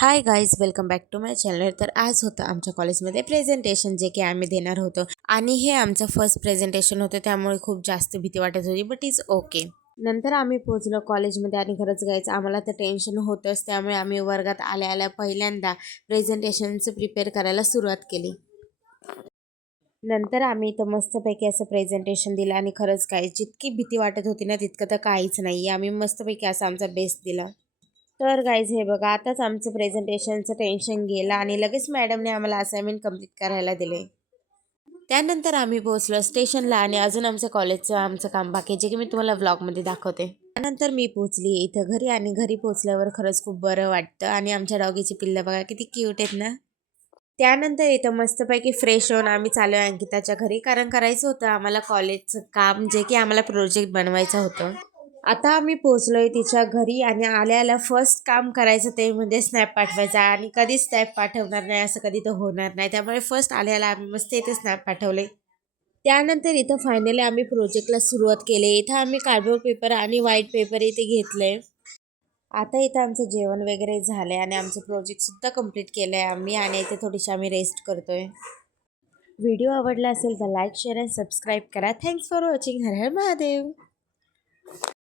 High guys, welcome back to my channel. तर आज होतं आमच्या कॉलेजमध्ये प्रेझेंटेशन, जे की आम्ही देणार होतो. आणि हे आमचं फर्स्ट प्रेझेंटेशन होतं, त्यामुळे खूप जास्त भीती वाटत होती, बट इज ओके. नंतर आम्ही पोहोचलो कॉलेजमध्ये आणि खरंच गायचं आम्हाला तर टेन्शन होतंच. त्यामुळे आम्ही वर्गात आल्या आल्या पहिल्यांदा प्रेझेंटेशनचं प्रिपेअर करायला सुरुवात केली. नंतर आम्ही इथं मस्तपैकी असं प्रेझेंटेशन दिलं आणि खरंच काय जितकी भीती वाटत होती ना, तितकं तर काहीच नाही. आम्ही मस्तपैकी असा आमचा बेस्ट दिला. तर गाईज हे बघा, आताच आमचं प्रेझेंटेशनचं टेन्शन गेलं आणि लगेच मॅडमने आम्हाला असाइनमेंट कंप्लीट करायला दिले. त्यानंतर आम्ही पोहोचलो स्टेशनला आणि अजून आमचं काम बाकी आहे, जे की मी तुम्हाला व्लॉगमध्ये दाखवते. त्यानंतर मी पोहोचली इथं घरी आणि घरी पोहोचल्यावर खरंच खूप बरं वाटतं आणि आमच्या डॉगीची पिल्लं बघा किती क्यूट आहेत ना. त्यानंतर इथं मस्तपैकी फ्रेश होऊन आम्ही चाललो अंकिताच्या घरी, कारण करायचं होतं आम्हाला कॉलेजचं काम, जे की आम्हाला प्रोजेक्ट बनवायचं होतं. आता आम्ही पोहोचलोय तिच्या घरी आणि आल्या आल्या फर्स्ट काम करायचं ते म्हणजे स्नॅप पाठवायचा, आणि कधीच स्नॅप पाठवणार नाही असं कधी तर होणार नाही. त्यामुळे फर्स्ट आल्याला आम्ही मस्त इथे स्नॅप पाठवले. त्यानंतर इथं फायनली आम्ही प्रोजेक्टला सुरुवात केली. इथं आम्ही कार्डबोर्ड पेपर आणि व्हाईट पेपर इथे घेतलंय. आता इथं आमचं जेवण वगैरे झालंय आणि आमचं प्रोजेक्ट सुद्धा कंप्लीट केलंय आम्ही, आणि इथे थोडीशी आम्ही रेस्ट करतोय. व्हिडिओ आवडला असेल तर लाईक, शेअर आणि सबस्क्राईब करा. Thanks for watching. Her her Mahadev.